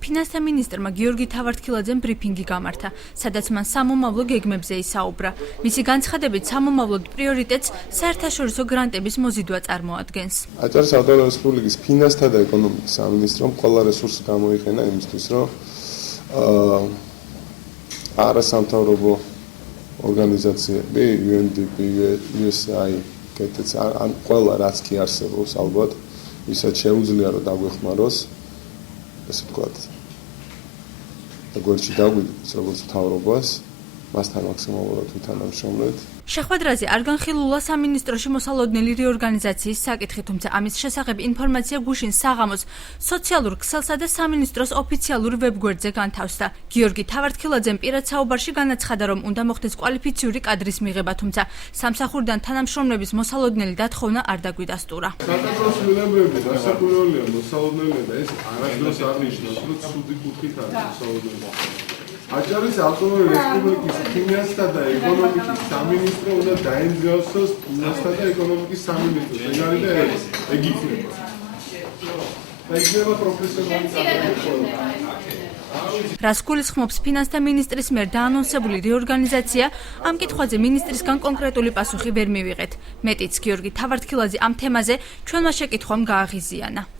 ფინანსთა მინისტრმა გიორგი თავართქილაძემ ბრიფინგი გამართა, სადაც მან სამომავლო გეგმებზე ისაუბრა. მისი განცხადებით, სამომავლოდ პრიორიტეტს საერთაშორისო გრანტების მოზიდვა წარმოადგენს. აჭარის ავტონომიური რესპუბლიკის ფინანსთა და ეკონომიკის სამინისტრომ ყველა რესურსი გამოიყენა იმისთვის, რომ არასამთავრობო ორგანიზაციები, UNDP, USAID, ან ყველა რაც კი არსებობს, ალბათ, ვისაც შეუძლია რომ დაგვეხმაროს, ესე ვთქვათ, და გვერდში დაგვიდოს, როგორც მთავრობას, მასთან მაქსიმალურად ვითანამშრომლეთ. შეხვედრაზე არ განხილულა სამინისტროში მოსალოდნელი რეორგანიზაციის საკითხი, თუმცა ამის შესახებ ინფორმაცია გუშინ საღამოს სოციალურ ქსელსა და სამინისტროს ოფიციალურ ვებგვერდზე განთავსდა. გიორგი თავართქილაძემ პირად საუბარში განაცხადა, რომ უნდა მოხდეს კვალიფიციური კადრის მიღება, თუმცა სამსახურიდან თანამშრომლების მოსალოდნელი დათხოვნა არ დაგვიდასტურა. საქართველოს მიღებები დასაკვირველია მოსალოდნელია და ეს არასდროს არ ნიშნავს, რომ ცუდი კუთხით არის მოსალოდნელი. აჭარის ავტონომიური რესპუბლიკის ფინანსთა და ეკონომიკის სამინისტრო უნდა დაემსგავსოს ფინანსთა და ეკონომიკის სამინისტროს. ეგ არის და ეგ იქნება. და იქნება პროფესიონალი კადრები. რას გულისხმობს ფინანსთა მინისტრის მიერ დაანონსებული რეორგანიზაცია, ამ კითხვაზე მინისტრისგან კონკრეტული პასუხი ვერ მივიღეთ. მეტიც, გიორგი თავართქილაძე ამ თემაზე ჩვენმა შეკითხვამ გააღიზიანა.